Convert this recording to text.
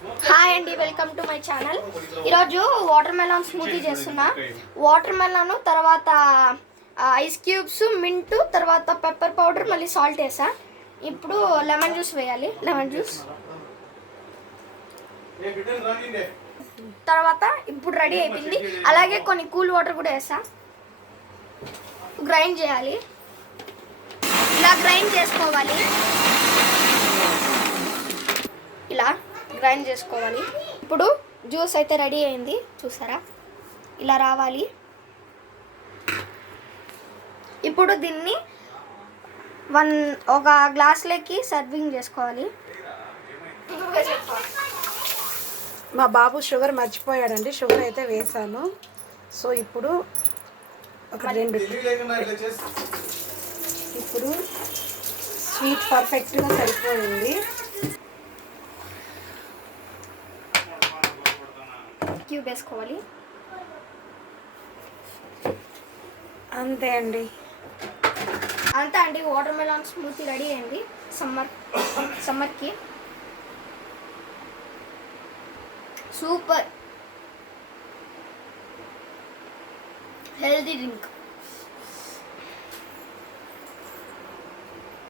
Hi అండి, welcome to my channel. ఈరోజు water melon smoothie చేస్తున్నా. వాటర్ మెలాన్ తర్వాత ఐస్ క్యూబ్స్, మింట్, తర్వాత పెప్పర్ పౌడర్, మళ్ళీ సాల్ట్ వేసా. ఇప్పుడు లెమన్ జ్యూస్ వేయాలి. లెమన్ జ్యూస్ తర్వాత ఇప్పుడు రెడీ అయిపోయింది. అలాగే కొన్ని కూల్ వాటర్ కూడా వేసా. గ్రైండ్ చేయాలి. ఇలా గ్రైండ్ చేసుకోవాలి. ఇలా గ్రైండ్ చేసుకోవాలి. ఇప్పుడు జ్యూస్ అయితే రెడీ అయింది, చూసారా? ఇలా రావాలి. ఇప్పుడు దీన్ని ఒక గ్లాస్లోకి సర్వింగ్ చేసుకోవాలి. మా బాబు షుగర్ మర్చిపోయాడండి, షుగర్ అయితే వేసాను. సో ఇప్పుడు ఇప్పుడు స్వీట్ పర్ఫెక్ట్గా సరిపోయింది. క్యూబ్ వేసుకోవాలి. అంతే అండి. అంతే అండి, వాటర్ మెలాన్ స్మూతీ రెడీ అయింది. సమ్మర్కి సూపర్ హెల్దీ డ్రింక్.